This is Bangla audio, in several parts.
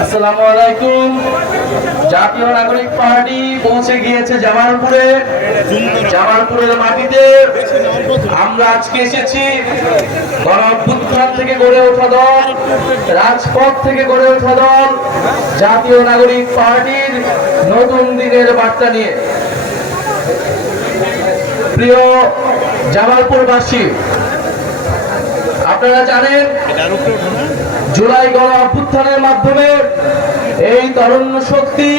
আসসালামু আলাইকুম। জাতীয় নাগরিক পার্টি পৌঁছে গিয়েছে জামালপুরে। জামালপুরের মাটিতে আমরা আজকে এসেছি গণ অভ্যুত্থান থেকে গড়ে ওঠা দল, রাজপথ থেকে গড়ে ওঠা দল জাতীয় নাগরিক পার্টির নতুন দিনের বার্তা নিয়ে। প্রিয় জামালপুরবাসী, আপনারা জানেন জুলাই গণ অভ্যুত্থানের মাধ্যমে এই তরুণ শক্তি,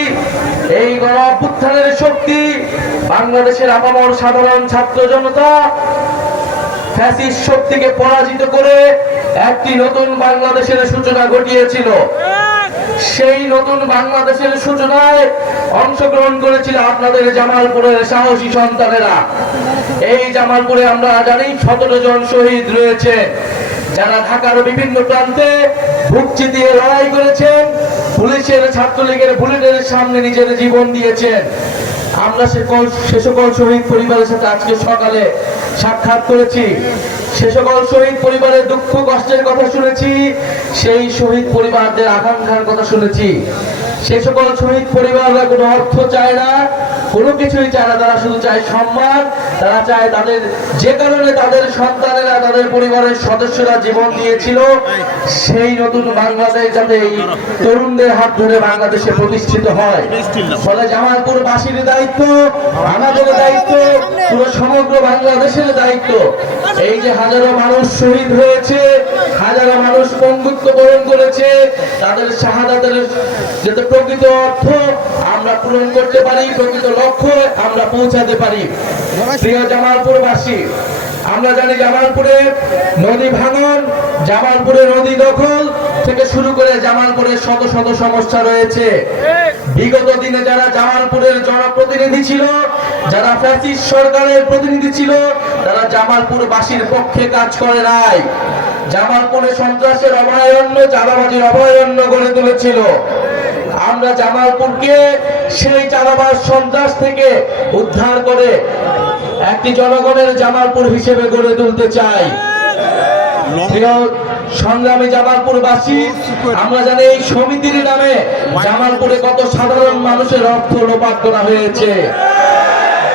এই গণ অভ্যুত্থানের শক্তি বাংলাদেশের আপামর সাধারণ ছাত্র জনতা ফ্যাসিস্ট শক্তিকে পরাজিত করে একটি নতুন বাংলাদেশের সূচনা ঘটিয়েছিল। সেই নতুন বাংলাদেশের সূচনায় অংশগ্রহণ করেছিল আপনাদের জামালপুরের সাহসী সন্তানেরা। এই জামালপুরে আমরা জানি 17 জন শহীদ রয়েছে, যারা ঢাকার বিভিন্ন প্রান্তে বুক চিতিয়ে লড়াই করেছেন, পুলিশের ছাত্রলীগের বুলেটের সামনে নিজের জীবন দিয়েছেন। আমরা সে সকল শহীদ পরিবারের সাথে আজকে সকালে সাক্ষাৎ করেছি। সে সকল শহীদ পরিবারের দুঃখ কষ্টের কথা শুনেছি, সেই শহীদ পরিবারদের আকাঙ্ক্ষার কথা শুনেছি। সে সকল শহীদ পরিবাররা কোনো অর্থ চায় না, কোনো কিছুই চায় না, তারা শুধু চায় সম্মান। তারা চায় তাদের যে কারণে তাদের সন্তানেরা, তাদের পরিবারের সদস্যরা জীবন দিয়েছিল, সেই নতুন বাংলাদেশ যাতে এই তরুণদের হাত ধরে বাংলাদেশে প্রতিষ্ঠিত হয়। ফলে জামালপুরবাসীর দায়িত্ব, আমাদের দায়িত্ব, পুরো সমগ্র বাংলাদেশের দায়িত্ব। এই যে হাজারো মানুষ শহীদ হয়েছে, হাজারো মানুষ পঙ্গুত্ব বরণ করেছে, তাদের শাহাদাতের যাতে প্রকৃত অর্থ আমরা পূরণ করতে পারি, প্রকৃত লক্ষ্য আমরা পৌঁছাতে পারি। প্রিয় জামালপুরবাসী, আমরা জানি জামালপুরে নদী ভাঙন, জামালপুরে নদী দখল থেকে শুরু করে জামালপুরের শত শত সমস্যা রয়েছে। বিগত দিনে যারা জামালপুরের জনপ্রতিনিধি ছিল, যারা ফ্যাসিস্ট সরকারের প্রতিনিধি ছিল, তারা জামালপুরবাসীর পক্ষে কাজ করে নাই। জামালপুরে সন্ত্রাসের অভয়ারণ্য, চাঁদাবাজির অভয়ারণ্য গড়ে তুলেছিল। আমরা জামালপুরকে সেই চাঁদাবাজ সন্ত্রাস থেকে উদ্ধার করে একটি জনগণের জামালপুর হিসেবে গড়ে তুলতে চাই। প্রিয় সংগ্রামী জামালপুরবাসী, আমরা জানি এই সমিতির নামে জামালপুরে কত সাধারণ মানুষের অর্থ লোপাট করা হয়েছে।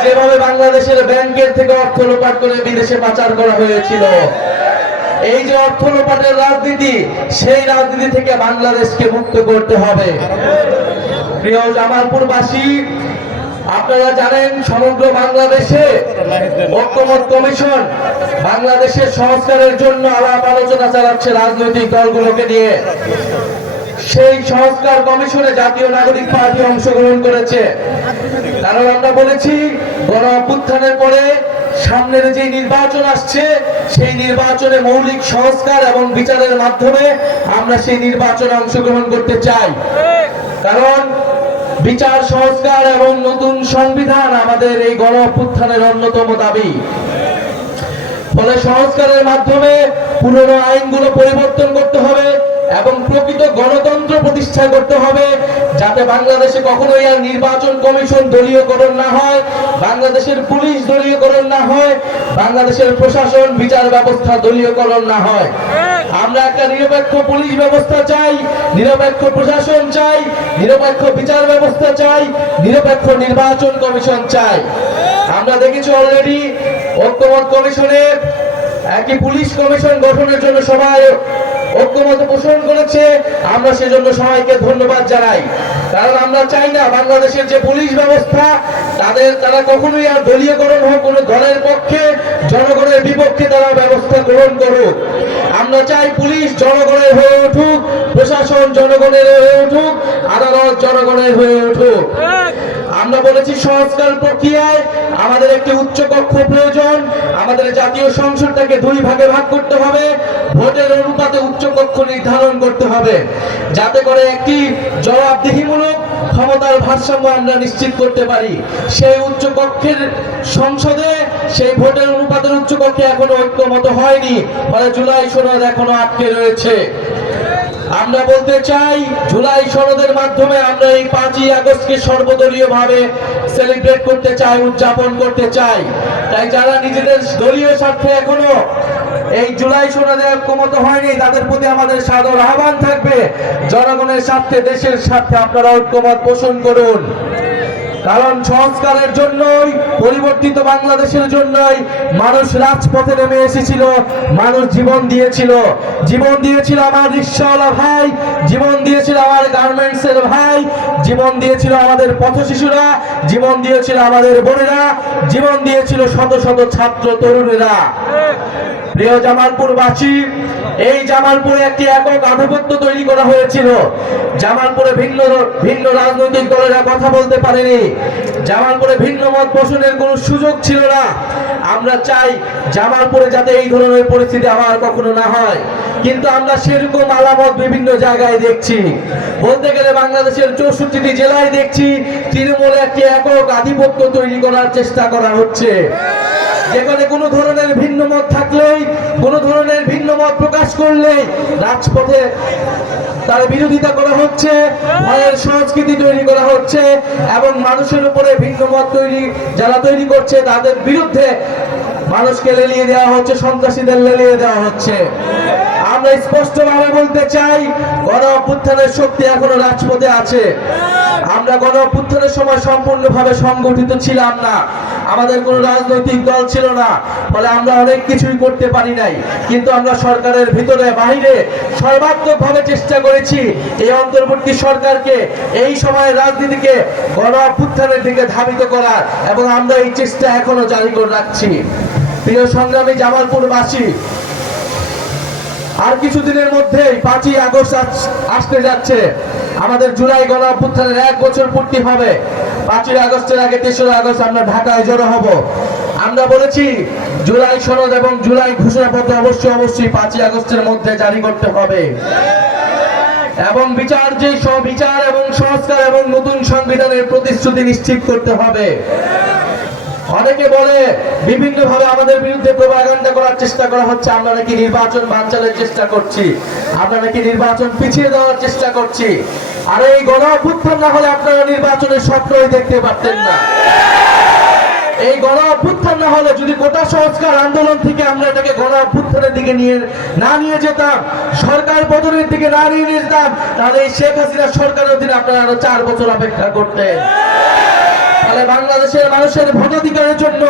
যেভাবে বাংলাদেশের ব্যাংকের থেকে অর্থ লোপাট করে বিদেশে পাচার করা হয়েছিল। এই যে অর্থ লোপাটের রাজনীতি, সেই রাজনীতি থেকে বাংলাদেশকে মুক্ত করতে হবে। প্রিয় জামালপুরবাসী, আপনারা জানেন সমগ্র বাংলাদেশে ঐক্যমত কমিশন বাংলাদেশের সংস্কারের জন্য আলাপ আলোচনা চালাচ্ছে রাজনৈতিক দলগুলোকে নিয়ে। সেই সংস্কার কমিশনে জাতীয় নাগরিক পার্টি অংশগ্রহণ করেছে। কারণ আমরা বলেছি গণ অভ্যুত্থানের পরে সামনের যে নির্বাচন আসছে, সেই নির্বাচনে মৌলিক সংস্কার এবং বিচারের মাধ্যমে আমরা সেই নির্বাচনে অংশগ্রহণ করতে চাই। কারণ বিচার সংস্কার এবং নতুন সংবিধান আমাদের এই গণ অভ্যুত্থানের অন্যতম দাবি। ফলে সংস্কারের মাধ্যমে পুরনো আইনগুলো পরিবর্তন করতে হবে এবং প্রকৃত গণতন্ত্র প্রতিষ্ঠা করতে হবে, যাতে বাংলাদেশে কখনোই আর নির্বাচন কমিশন দলীয়করণ না হয়, বাংলাদেশের পুলিশ দলীয়করণ না হয়, বাংলাদেশের প্রশাসন বিচার ব্যবস্থা দলীয়করণ না হয়। আমরা একটা নিরপেক্ষ পুলিশ ব্যবস্থা চাই, নিরপেক্ষ প্রশাসন চাই, নিরপেক্ষ বিচার ব্যবস্থা চাই, নিরপেক্ষ নির্বাচন কমিশন চাই। আমরা দেখেছি অলরেডি ঐক্যমত কমিশনের একটি পুলিশ কমিশন গঠনের জন্য সবাই ঐক্যমত পোষণ করেছে। আমরা সেজন্য সবাইকে ধন্যবাদ জানাই। কারণ আমরা চাই না বাংলাদেশের যে পুলিশ ব্যবস্থা, তারা কখনোই আর দলীয়করণ হোক, কোনো দলের পক্ষে, জনগণের বিপক্ষে তারা ব্যবস্থা গ্রহণ করুক। আমরা চাই পুলিশ জনগণের হয়ে উঠুক, প্রশাসন জনগণের হয়ে উঠুক, আদালত জনগণের হয়ে উঠুক। আমরা বলেছি সংস্কার প্রক্রিয়ায় আমাদের একটি উচ্চ কক্ষ প্রয়োজন। আমাদের জাতীয় সংসদটাকে 2 ভাগে ভাগ করতে হবে, ভোটের অনুপাতে উচ্চ কক্ষ নির্ধারণ করতে হবে, যাতে করে একটি জবাবদিহিমূলক ক্ষমতার ভারসাম্য আমরা নিশ্চিত করতে পারি। সেই উচ্চ কক্ষের সংসদে সেই ভোটের অনুপাতের উচ্চ কক্ষে এখনো ঐক্যমত হয়নি, ফলে জুলাই সনদ এখনো আটকে রয়েছে। আমরা বলতে চাই জুলাই সনদের মাধ্যমে আমরা এই 5ই আগস্টকে সর্বদলীয়ভাবে সেলিব্রেট করতে চাই, উদযাপন করতে চাই। তাই যারা নিজেদের দলীয় স্বার্থে এখনো এই জুলাই সনদে ঐক্যমত হয়নি, তাদের প্রতি আমাদের সাদর আহ্বান থাকবে, জনগণের স্বার্থে, দেশের স্বার্থে আপনারা ঐক্যমত পোষণ করুন। কারণ সংস্কারের জন্যই, পরিবর্তিত বাংলাদেশের জন্যই মানুষ রাজপথে নেমে এসেছিল, মানুষ জীবন দিয়েছিল। জীবন দিয়েছিল আমার রিকশাওয়ালা ভাই, জীবন দিয়েছিল আমার গার্মেন্টসের ভাই, জীবন দিয়েছিল আমাদের পথশিশুরা, জীবন দিয়েছিল আমাদের বোনেরা, জীবন দিয়েছিল শত শত ছাত্র তরুণেরা। প্রিয় জামালপুরবাসী, এই জামালপুরে একটি একক আধিপত্য তৈরি করা হয়েছিল। জামালপুরে ভিন্ন ভিন্ন রাজনৈতিক দলেরা কথা বলতে পারেনি, জামালপুরে ভিন্ন মত পোষণের কোনো সুযোগ ছিল না। আমরা চাই জামালপুরে যাতে এই ধরনের পরিস্থিতি আবার কখনো না হয়, কিন্তু আমরা সেরকম আলামত বিভিন্ন জায়গায় দেখছি। বলতে গেলে বাংলাদেশের 64টি জেলায় দেখছি তৃণমূলে একটি একক আধিপত্য তৈরি করার চেষ্টা করা হচ্ছে, যেখানে কোনো ধরনের ভিন্ন মত থাকলেই, কোনো ধরনের ভিন্ন মত প্রকাশ করলেই রাজপথে তার বিরোধিতা করা হচ্ছে, ভয়ের সংস্কৃতি তৈরি করা হচ্ছে, এবং মানুষের উপরে ভিন্ন মত যারা তৈরি করছে তাদের বিরুদ্ধে মানুষকে লেলিয়ে দেওয়া হচ্ছে, সন্ত্রাসীদের লেলিয়ে দেওয়া হচ্ছে। আমরা স্পষ্টভাবে বলতে চাই, গণ অভ্যুত্থানের শক্তি এখনো রাজপথে আছে। আমরা গণ অভ্যুত্থানের সময় সম্পূর্ণভাবে সংগঠিত ছিলাম না, আমাদের কোনো রাজনৈতিক দল ছিল না, ফলে আমরা অনেক কিছুই করতে পারি নাই। কিন্তু আমরা সরকারের ভিতরে বাইরে সর্বাত্মকভাবে চেষ্টা করেছি এই অন্তর্বর্তী সরকারকে, এই সময়ের রাজনীতিকে গণ অভ্যুত্থানের দিকে ধাবিত করার, এবং আমরা এই চেষ্টা এখনো জারি করে রাখছি। প্রিয় সংগ্রামী জামালপুরবাসী, আর কিছুদিনের মধ্যেই 5ই আগস্ট আসতে যাচ্ছে। আমাদের জুলাই গণ অভ্যুত্থানের 1 বছর পূর্তি হবে। 5ই আগস্টের আগে 3রা আগস্ট আমরা ঢাকায় জড়ো হব। আমরা বলেছি জুলাই সনদ এবং জুলাই ঘোষণাপত্র অবশ্যই 5ই আগস্টের মধ্যে জারি করতে হবে, এবং বিচার এবং সংস্কার এবং নতুন সংবিধানের প্রতিশ্রুতি নিশ্চিত করতে হবে। অনেকে বলে বিভিন্ন ভাবে আমাদের বিরুদ্ধে প্রোপাগান্ডা করার চেষ্টা করা হচ্ছে, আমরা নাকি নির্বাচন বানচালের চেষ্টা করছি, আমরা নাকি নির্বাচন পিছিয়ে দেওয়ার চেষ্টা করছি। আর এই গণ অভ্যুত্থান না হলে আপনারা নির্বাচনের স্বপ্নই দেখতে পারতেন না। এই গণ অভ্যুত্থান না হলে, যদি কোটা সংস্কার আন্দোলন থেকে আমরা এটাকে গণ অভ্যুত্থানের দিকে না নিয়ে যেতাম, সরকার পতনের দিকে না নিয়ে যেতাম, তাহলে এই শেখ হাসিনা সরকারের অধীনে আপনারা আরো 4 বছর অপেক্ষা করতেন। তাহলে বাংলাদেশের মানুষের ভোটাধিকারের জন্য,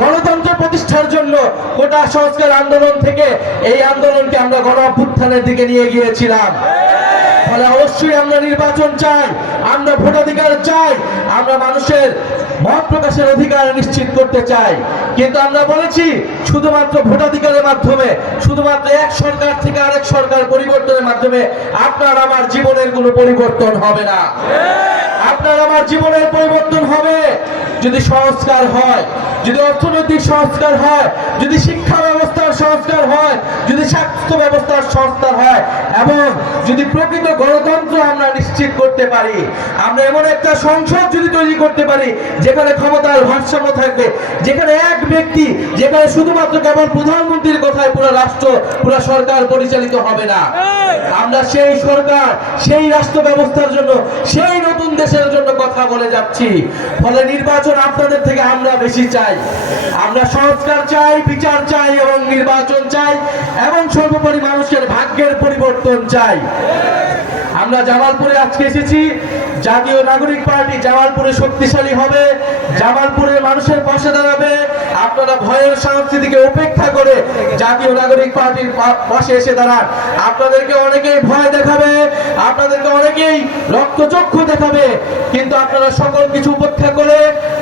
গণতন্ত্র প্রতিষ্ঠার জন্য কোটা সংস্কার আন্দোলন থেকে এই আন্দোলনকে আমরা গণ অভ্যুত্থানের দিকে নিয়ে গিয়েছিলাম। ফলে অবশ্যই আমরা নির্বাচন চাই, আমরা ভোটাধিকার চাই, আমরা মানুষের মত প্রকাশের অধিকার নিশ্চিত করতে চাই। কিন্তু আমরা বলেছি শুধুমাত্র ভোটাধিকারের মাধ্যমে, শুধুমাত্র এক সরকার থেকে আরেক সরকার পরিবর্তনের মাধ্যমে আপনার আমার জীবনের কোনো পরিবর্তন হবে না। আপনার আমার জীবনের পরিবর্তন হবে যদি সংস্কার হয়, যদি অর্থনৈতিক সংস্কার হয়, যদি শিক্ষা ব্যবস্থার সংস্কার হয়, যদি স্বাস্থ্য ব্যবস্থার সংস্কার হয়, এবং যদি প্রকৃত গণতন্ত্র আমরা নিশ্চিত করতে পারি। আমরা এমন একটা সংসদ যদি তৈরি করতে পারি যেখানে ক্ষমতার ভারসাম্য থাকবে, যেখানে এক ব্যক্তি, যেখানে শুধুমাত্র কেবল প্রধানমন্ত্রীর কথায় পুরো রাষ্ট্র, পুরো সরকার পরিচালিত হবে না। আমরা সেই সরকার, সেই রাষ্ট্র ব্যবস্থার জন্য, সেই নতুন দেশের জন্য কথা বলে যাচ্ছি। ফলে নির্বাচন আপনাদের থেকে আমরা বেশি চাই। আমরা সংস্কার চাই, বিচার চাই, এবং নির্বাচন চাই, এবং সর্বোপরি মানুষের ভাগ্যের পরিবর্তন চাই। আমরা জামালপুরে আজকে এসেছি, জাতীয় নাগরিক পার্টি জামালপুরে শক্তিশালী হবে, জামালপুরের মানুষের পাশে দাঁড়াবে। আপনারা ভয়ের সংস্কৃতিকে উপেক্ষা করে জাতীয় নাগরিক পার্টির পাশে এসে দাঁড়ান। আপনাদেরকে অনেকেই ভয় দেখাবে, আপনাদেরকে অনেকেই রক্তচক্ষু দেখাবে, কিন্তু আপনারা সকল কিছু উপেক্ষা করে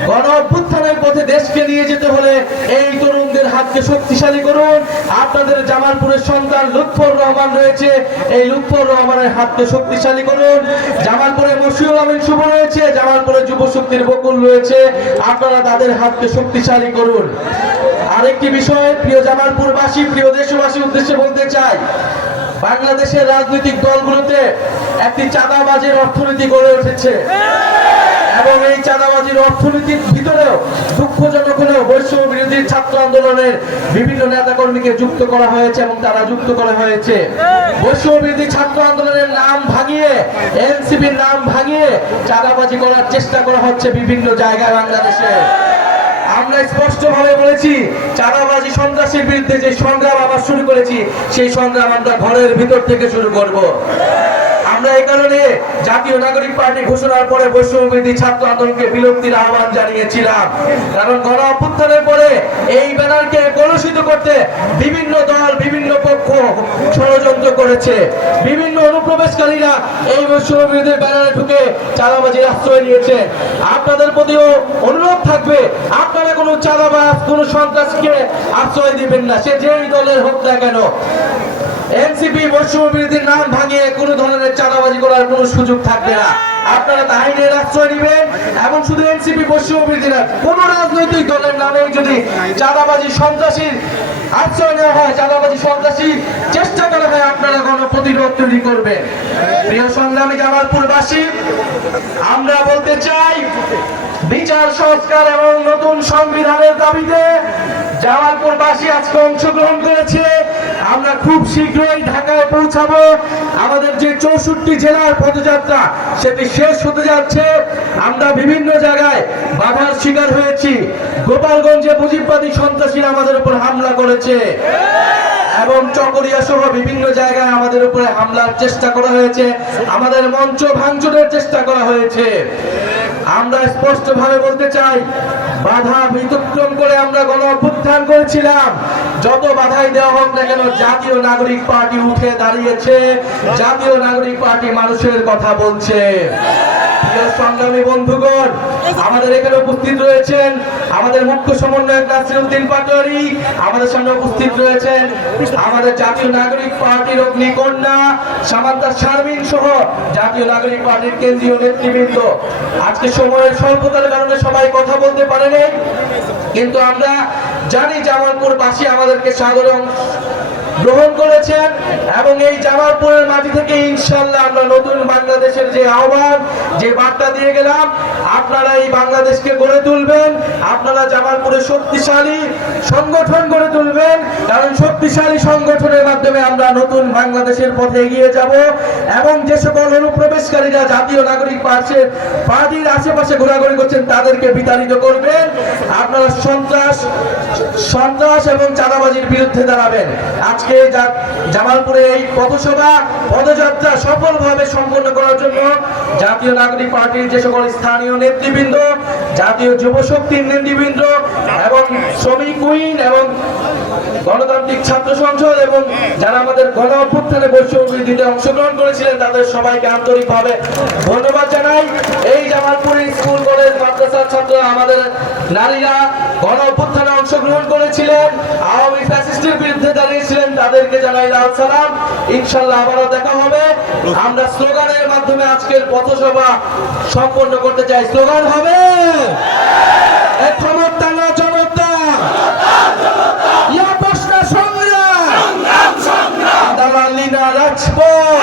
গণ অভ্যুত্থানের পথে দেশকে নিয়ে যেতে হলে এই তরুণদের হাতকে শক্তিশালী করুন। আপনাদের জামালপুরের সন্তান লুৎফর রহমান রয়েছে, এই লুৎফর রহমানের হাতকে শক্তিশালী করুন। জামালপুরে মশিউল আমিন শুভ রয়েছে, জামালপুরে যুব শক্তির বকুল রয়েছে, আপনারা তাদের হাতকে শক্তিশালী করুন। আরেকটি বিষয় প্রিয় জামালপুরবাসী, প্রিয় দেশবাসীর উদ্দেশ্যে বলতে চাই, বাংলাদেশের রাজনৈতিক দলগুলোতে একটি চাঁদাবাজের অর্থনীতি গড়ে উঠেছে, এবং এই চাঁদাবাজির অর্থনীতির ভিতরেও দুঃখজনক হলেও বৈষম্য বিরোধী ছাত্র আন্দোলনের বিভিন্ন নেতাকর্মীকে যুক্ত করা হয়েছে, এবং তারা যুক্ত করা হয়েছে বৈষম্য বিরোধী ছাত্র আন্দোলনের নাম ভাঙিয়ে, এনসিপির নাম ভাঙিয়ে চাঁদাবাজি করার চেষ্টা করা হচ্ছে বিভিন্ন জায়গায় বাংলাদেশে। আমরা স্পষ্টভাবে বলেছি চাঁদাবাজি সন্ত্রাসের বিরুদ্ধে যে সংগ্রাম আমরা শুরু করেছি সেই সংগ্রাম আমরা ঘরের ভিতর থেকে শুরু করব। আমরা এই কারণে জাতীয় নাগরিক পার্টি ঘোষণার পরে বৈষম্যবিরোধী ছাত্র আন্দোলনকে বিলুপ্তির আহ্বান জানিয়েছিলাম। কারণ গণ অভ্যুত্থানের পরে এই ব্যানারকে কলুষিত করতে বিভিন্ন দল বিভিন্ন পক্ষ ষড়যন্ত্র করেছে। বিভিন্ন অনুপ্রবেশকারীরা এই বৈষম্যবিরোধী ব্যানারে ঢুকে চাঁদাবাজির আশ্রয় নিয়েছে। আপনাদের প্রতিও অনুরোধ থাকবে, আপনারা কোনো চাঁদাবাজ কোনো সন্ত্রাসকে আশ্রয় দিবেন না, সে যেই দলের হোক না কেন। এনসিপি বৈষম্যবিরোধীর নাম ভাঙিয়ে কোনো ধরনের চাঁদাবাজি করার কোনো সুযোগ থাকবে না। আপনারা আইনের আশ্রয় নেবেন এবং শুধু এনসিপি বৈষম্যবিরোধী না, কোন রাজনৈতিক দলের নামে যদি চাঁদাবাজি সন্ত্রাসীর আশ্রয় নেওয়া হয়, চাঁদাবাজি সন্ত্রাসী চেষ্টা করা হয়, আপনারা গণপ্রতিরোধ তৈরি করবেন। প্রিয় সংগ্রামী জামালপুরবাসী, আমরা বলতে চাই বিচার সংস্কার এবং নতুন সংবিধানের দাবিতে জামালপুরবাসী আজকে অংশগ্রহণ করেছে। আমরা খুব শীঘ্রই ঢাকায় পৌঁছাবো। আমাদের যে 64 জেলার পদযাত্রা সেটি শেষ হতে যাচ্ছে। আমরা বিভিন্ন জায়গায় বাধার শিকার হয়েছি। গোপালগঞ্জে মুজিববাদী সন্ত্রাসীরা আমাদের উপর হামলা করেছে এবং চকরিয়া সহ বিভিন্ন জায়গায় আমাদের উপরে হামলার চেষ্টা করা হয়েছে, আমাদের মঞ্চ ভাঙচুরের চেষ্টা করা হয়েছে। আমরা স্পষ্টভাবে বলতে চাই, বাধা ব্যতিক্রম করে আমরা গণ অভ্যুত্থান করেছিলাম। যত বাধাই দেওয়া হোক না কেন, জাতীয় নাগরিক পার্টি উঠে দাঁড়িয়েছে, জাতীয় নাগরিক পার্টি মানুষের কথা বলছে। প্রিয় সংগ্রামী বন্ধুগণ, আমাদের এখানে উপস্থিত রয়েছেন আমাদের মুখ্য সমন্বয়ক নাসিরউদ্দিন পাটোয়ারি, আমাদের সামনে উপস্থিত রয়েছেন আমাদের জাতীয় নাগরিক পার্টির অগ্নিকন্যা সামান্তা শারমিন সহ জাতীয় নাগরিক পার্টির কেন্দ্রীয় নেতৃবৃন্দ। আজকে সময়ের স্বল্পতার কারণে সবাই কথা বলতে পারেনি, কিন্তু আমরা জানি জামালপুরবাসী আমাদেরকে সাদরে গ্রহণ করেছেন এবং এই জামালপুরের মাটি থেকে ইনশাআল্লাহ আমরা নতুন বাংলাদেশের যে আহ্বান, যে বার্তা দিয়ে গেলাম, আপনারা এই বাংলাদেশকে গড়ে তুলবেন। আপনারা জামালপুরে শক্তিশালী সংগঠন গড়ে তুলবেন, কারণ শক্তিশালী সংগঠনের মাধ্যমে আমরা নতুন বাংলাদেশের পথে এগিয়ে যাব। এবং যে সকল অনুপ্রবেশকারীরা জাতীয় নাগরিক পার্টির আশেপাশে ঘোরাঘুরি করছেন তাদেরকে বিতাড়িত করবেন। আপনারা সন্ত্রাস এবং চাঁদাবাজির বিরুদ্ধে দাঁড়াবেন। আজকে জামালপুরে এই পথসভা পদযাত্রা সফলভাবে সম্পন্ন করার জন্য জাতীয় নাগরিক পার্টির যে সকল স্থানীয় নেতৃবৃন্দ, জাতীয় যুব শক্তির নেতৃবৃন্দ এবং শ্রমিক উইন এবং গণতান্ত্রিক ছাত্র সংসদ এবং যারা আমাদের গণ অভ্যুত্থানে বৈষম্যবিরোধীতে অংশগ্রহণ করেছিলেন তাদের সবাইকে আন্তরিকভাবে ধন্যবাদ জানাই। এই জামালপুরের স্কুল কলেজ মাদ্রাসার ছাত্র আমাদের নারীরা গণ অভ্যুত্থানে অংশগ্রহণ করেছিলেন, আওয়ামী ফ্যাসিস্টের বিরুদ্ধে দাঁড়িয়েছিলেন, তাদেরকে জানাই লাল সালাম। ইনশাআল্লাহ আবারও দেখা হবে। আমরা স্লোগানের মাধ্যমে আজকের পথসভা সম্পন্ন করতে চাই। স্লোগান হবে ক্ষমতা না জনতা, ইয়া প্রশ্ন সংগ্রাম, দালালি না রাজপথ।